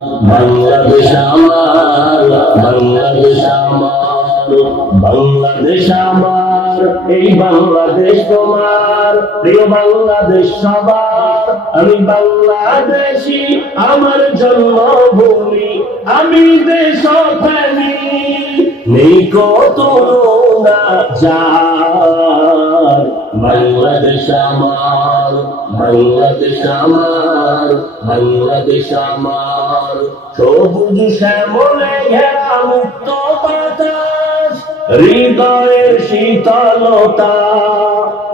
বাংলাদেশ আমার, বাংলাদেশ আমার, বাংলাদেশ আমার, এই বাংলাদেশ তোমার, প্রিয় বাংলাদেশ সবার। আমি বাংলাদেশী, আমার জন্মভূমি, আমি দেশপ্রেমী, নেই কত না যার। বাংলাদেশ আমার, বাংলাদেশ আমার, বাংলাদেশ আমার, সবুজ শ্যামলে ঘেরা মুক্ত বাতাস, হৃদয়ের শীতলতা,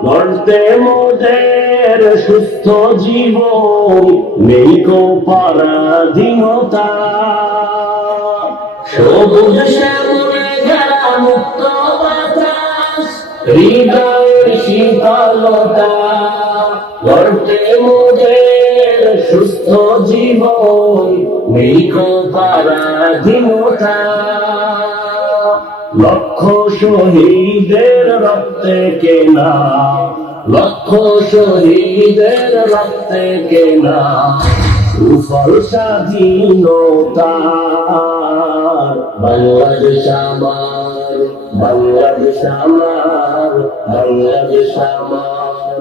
গড়তে মোদের সুস্থ জীবন, নেই কো পরাধীনতা। সবুজ শ্যামলে ঘেরা মুক্ত বাতাস, হৃদয়ের শীতলতা, গড়তে মোদের সুস্থ জীবন, নেই কো পরাধীনতা। লক্ষ শহীদের রক্তে কেনা, লক্ষ শহীদের রক্তে কেনা, সুফল স্বাধীনতা। বাংলাদেশ আমার, বাংলাদেশ আমার, বাংলাদেশ আমার,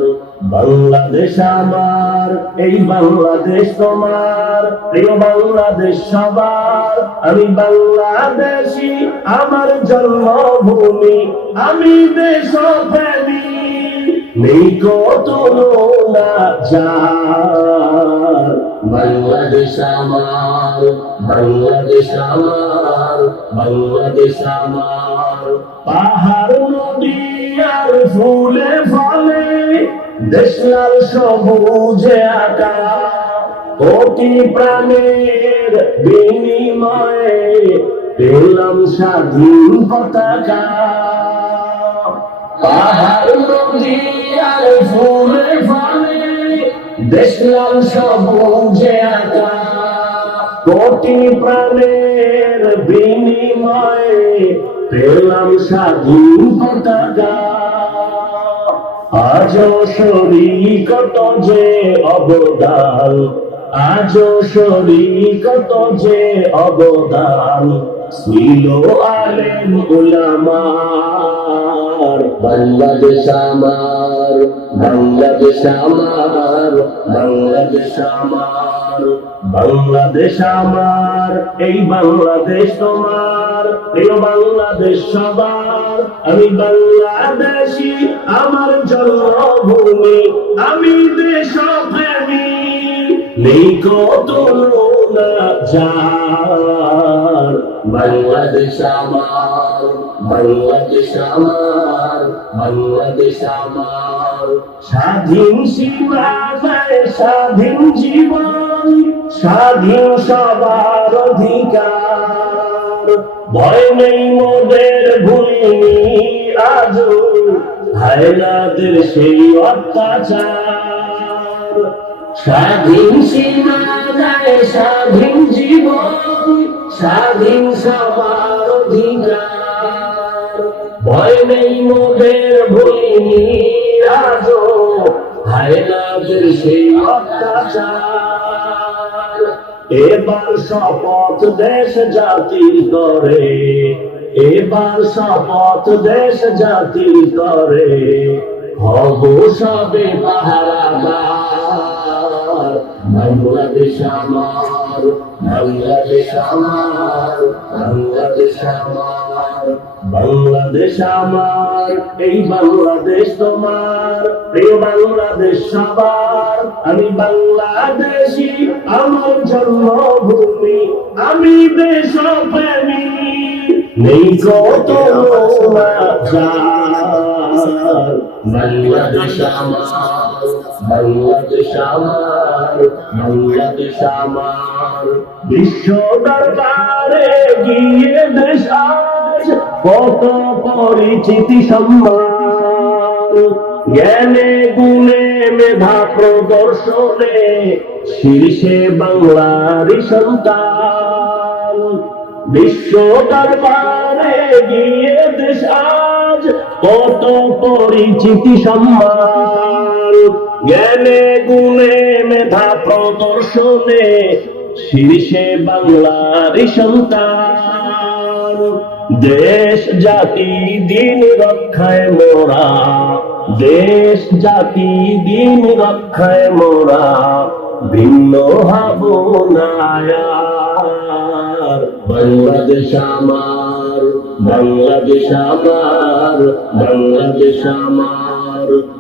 বাংলাদেশ আমার, এই বাংলাদেশ তোমার, প্রিয় বাংলাদেশ সবার। আমি বাংলাদেশী, আমার জন্মভূমি, আমি দেশপ্রেমী, নেই কত না যার। বাংলাদেশ আমার, বাংলাদেশ আমার, বাংলাদেশ আমার, পাহাড় নদী আর ফুলে ফলে, দেশ লাল সবুজে আঁকা, কোটি প্রাণের বিনিময়ে পেলাম স্বাধীন পতাকা। পাহাড় নদী আর ফুলে ফলে, দেশ লাল সবুজে আঁকা, কোটি প্রাণের বিনিময়ে পেলাম স্বাধীন পতাকা। আজও শরীকত যে অবদান, আজও শরীকত যে অবদান, ছিল আলেম উলামার। বাংলাদেশ আমার, বাংলাদেশ আমার, বাংলাদেশ আমার, বাংলাদেশ আমার, এই বাংলাদেশ তোমার, প্রিয় বাংলাদেশ সবার। আমি বাংলাদেশী, আমার জন্মভূমি, আমি দেশপ্রেমী, নেই কত না যার। বাংলাদেশ আমার, বাংলাদেশ আমার, বাংলাদেশ আমার, স্বাধীন সীমানায় স্বাধীন জীবন, স্বাধীন সবার অধিকার, ভয় নেই মোদের, ভুলিনি আজও হায়নাদের সেই অত্যাচার। স্বাধীন সীমানায় স্বাধীন জীবন, স্বাধীন সবার অধিকার, ভয় নেই মোদের, ভুলিনি আজও হায়নাদের সেই অত্যাচার। এবার শপথ দেশ জাতির করে, এবার শপথ দেশ জাতির করে, হব সবে পাহারাদার। বাংলাদেশ আমার, বাংলাদেশ আমার, বাংলাদেশ আমার, বাংলাদেশ আমার, এই বাংলাদেশ তোমার, প্রিয় বাংলাদেশ সবার। আমি বাংলাদেশী, আমার জন্মভূমি, আমি দেশপ্রেমী, নেই কত না যার। বাংলাদেশ আমার, বাংলাদেশ আমার, বাংলাদেশ আমার, বিশ্ব দরবারে গিয়ে দেশ আজ কত পরিচিতি সম্মান, জ্ঞানে গুণে মেধা প্রদর্শনে শীর্ষে বাংলারই সন্তান। বিশ্ব দরবারে গিয়ে দেশ আজ কত পরিচিতি সম্মান, জ্ঞানে গুণে মেধা প্রদর্শনে শীর্ষে বাংলার সন্তান। দেশ জাতি দিন রক্ষায় মোরা, দেশ জাতি দিন রক্ষায় মোরা ভিন্ন হব না আর। বাংলাদেশ আমার, বাংলাদেশ আমার, বাংলাদেশ আমার।